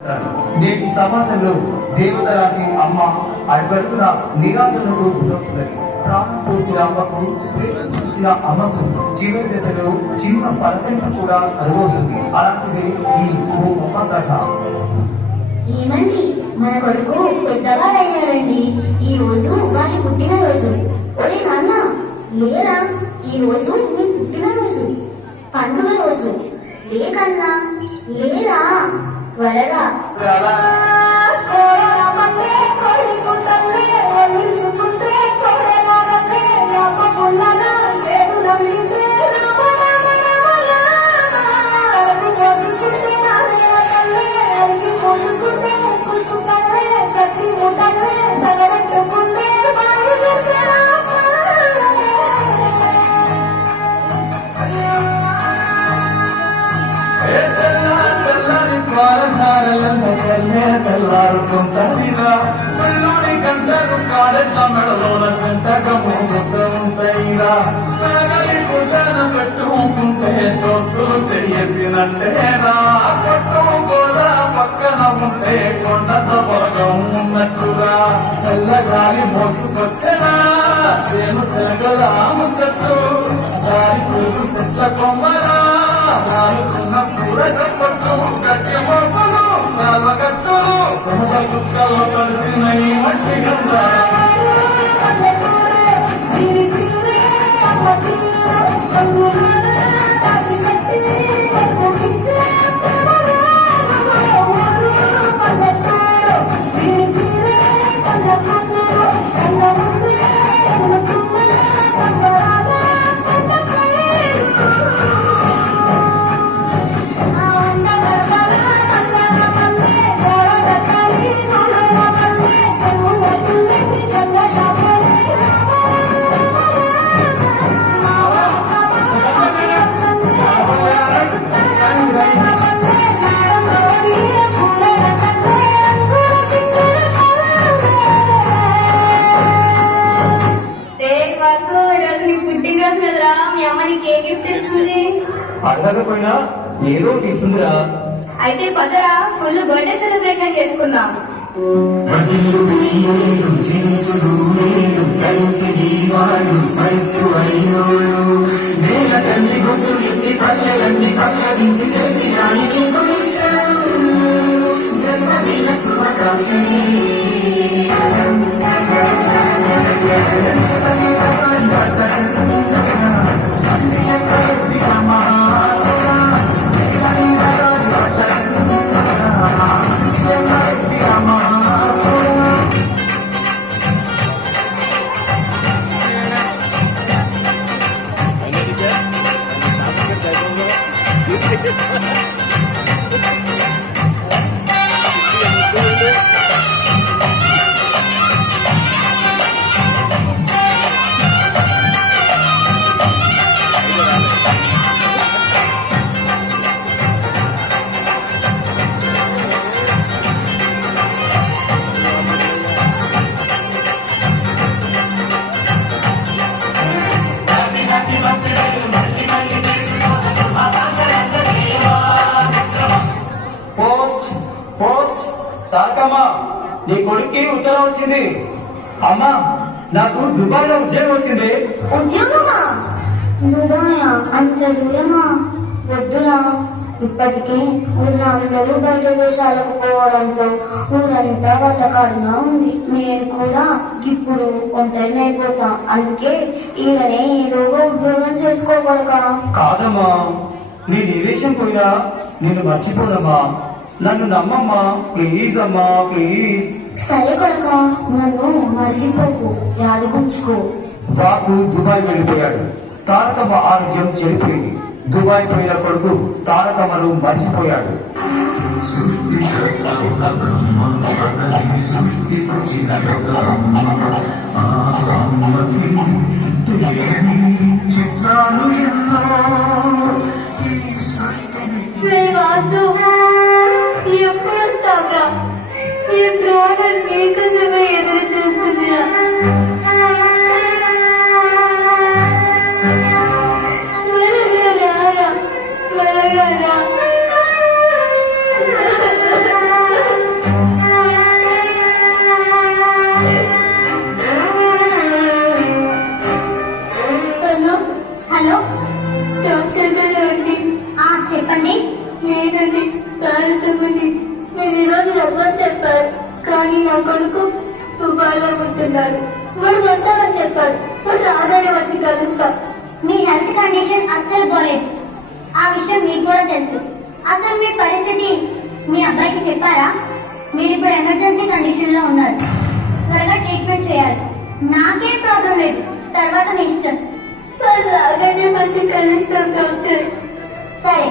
నేటి సమాజంలో దేవతలాంటి అమ్మ అడ్వరుకున నిరాధనకు గురవుతున్నది. ప్రాణం పోసిన అమ్మకు, ప్రేమించిన అమ్మకు చివరి దశలో చిన్న పలకరింపు కూడా కరువవుతుంది. అలాంటిదే ఈ ఓ అమ్మ కథ. ఏమండి, మన కొడుకు పెద్దవాడయ్యాడండి. ఈ రోజు వారి పుట్టినరోజు. ఒరే నాన్న, లేరా, ఈ రోజు నీ పుట్టినరోజు, పండుగ రోజు. లేకన్నా లేరా, త్వరగా. తెల్లారుతుంటదిరా ముళ్ళుని గంటలు కాడెట్ల మెడలోన చింతకము ఉంటాయిరా. నగలి పూజన పెట్టుకుంటే దోస్తులు చేసినట్టేరా. కొట్టుకోదా పక్కన ఉంటే కొండత వర్గం ఉన్నట్టురా. చల్లగాలి మోసుకొచ్చరా సేను శనగలాము చెట్టు, దారి పురుగు చెట్ల కొమ్మరా. నాలుగున్న కూర చెప్పట్టు గట్టి మొక్కలు నాలుగట్టులు సమత సుక్కల్లో కలిసిన ఈ మట్టి గంజ. అడగకపోయినా ఏదో ఇస్తుందిరా. అయితే పదరా, ఫుల్ బర్త్డే సెలబ్రేషన్ చేసుకుందాం. తారకమ్మా, నీ కొడుక్కి ఉత్తరం వచ్చింది. అమ్మా, నాకు దుబాయ్ లో ఉద్యోగం వచ్చింది. ఉద్యోగమా? దుబాయా? అంత దూరమా? వద్దురా. ఇప్పటికే ఊళ్ళో అందరూ బయట దేశాలకు పోవడంతో ఊరంతా వాళ్ళ కాడుగా ఉంది. నేను కూడా ఇప్పుడు ఒంటరిని అయిపోతా. అందుకే ఈయననే ఏదో ఉద్యోగం చేసుకోకూడక. కాదమ్మా, నేను ఏ దేశం పోయినా నేను మర్చిపోనమ్మా. నన్ను నమ్మమ్మా, ప్లీజ్ అమ్మా, ప్లీజ్. సరే కొడక, నన్ను మర్చిపోకు, యాదకుంచుకో. వాసు దుబాయ్ వెళ్ళిపోయాడు. తారకమ్మ ఆరోగ్యం చెడిపోయింది. దుబాయ్ పోయిన కొడుకు తారకమ్మను మర్చిపోయాడు. ఎప్పుడు వస్తావురా? ఈ ప్రాణం నీకోసమే ఎదురు చూస్తున్నా. త్వరగా రా. కానీ నా కొడుకు దుబాయ్లో ఉంటున్నాడు. వాడు వస్తానని చెప్పాడు. వాడు రాగానే వచ్చి కలుస్తా. మీ హెల్త్ కండిషన్ అస్సలు పోలేదు. ఆ విషయం మీకు కూడా తెలుసు. అసలు మీ పరిస్థితి మీ అబ్బాయికి చెప్పారా? మీరు ఇప్పుడు ఎమర్జెన్సీ కండిషన్ లో ఉన్నారు. త్వరగా ట్రీట్మెంట్ చేయాలి. నాకేం ప్రాబ్లం లేదు, తర్వాత మీ ఇష్టం. వాడు రాగానే వచ్చి కలుస్తాం డాక్టర్. సరే.